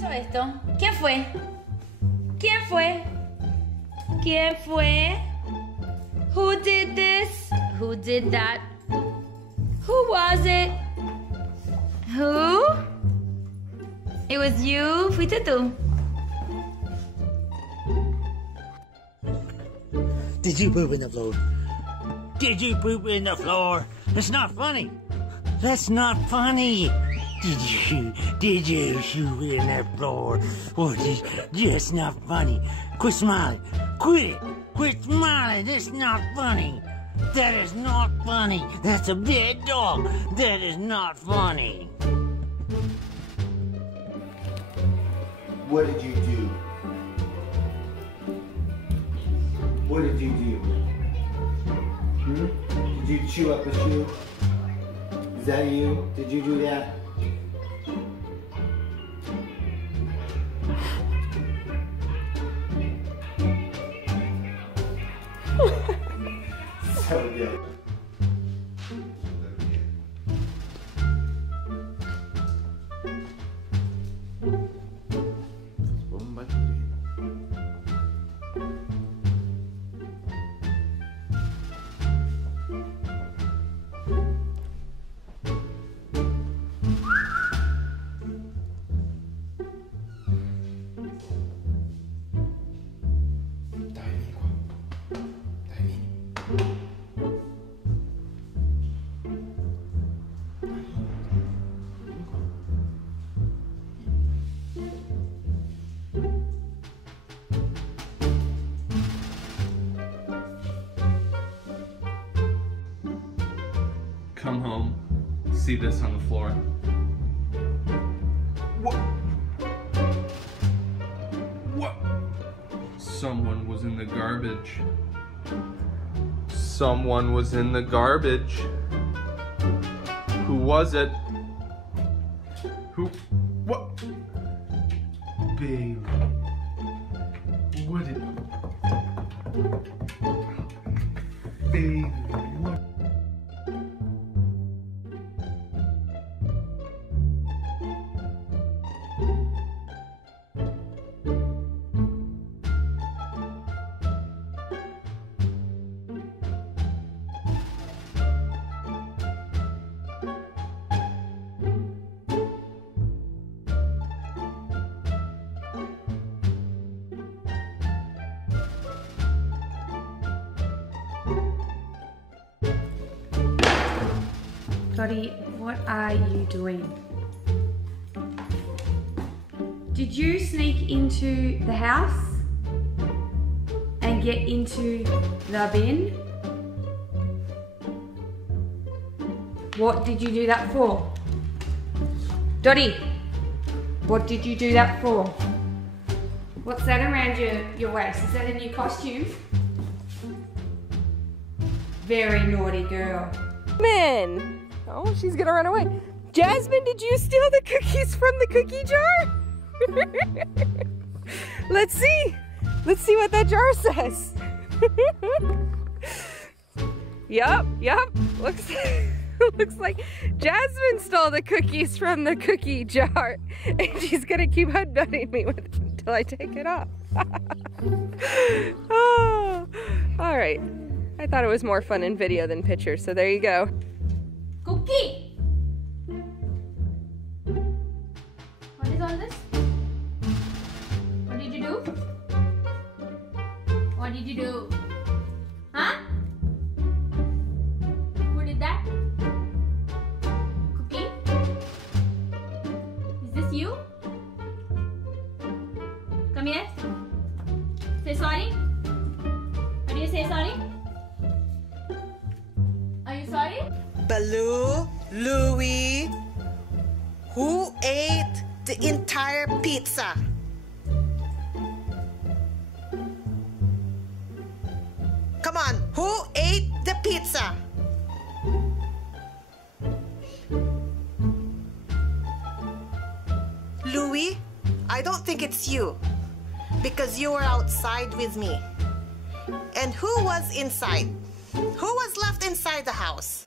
hizo esto? ¿Quién fue? ¿Quién fue? ¿Quién fue? Who did this? Who did that? Who was it? Who? It was you. Fuiste tú. Did you poop in the floor? Did you poop in the floor? That's not funny. That's not funny. Did you poop in the floor? Oh, that's not funny. Quit smiling. Quit it. Quit smiling. That's not funny. That is not funny. That's a bad dog. That is not funny. What did you do? What did you do? Did you chew up a shoe? Is that you? Did you do that? So good. Come home, see this on the floor. What? What? Someone was in the garbage. Someone was in the garbage. Who was it? Who? What? Baby. What did? Baby. What? Dottie, what are you doing? Did you sneak into the house and get into the bin? What did you do that for? Dottie, what did you do that for? What's that around your waist? Is that a new costume? Very naughty girl. Jasmine! Oh, she's gonna run away. Jasmine, did you steal the cookies from the cookie jar? Let's see. Let's see what that jar says. Yup. Looks like Jasmine stole the cookies from the cookie jar. And she's gonna keep headbutting me with it until I take it off. Oh, all right. I thought it was more fun in video than picture, so there you go. Cookie! What is all this? What did you do? What did you do? Huh? Who did that? Cookie? Is this you? Come here. Say sorry. How do you say sorry? Are you sorry? Baloo, Louie, who ate the entire pizza? Come on, who ate the pizza? Louie, I don't think it's you, because you were outside with me. And who was inside? Who was left inside the house?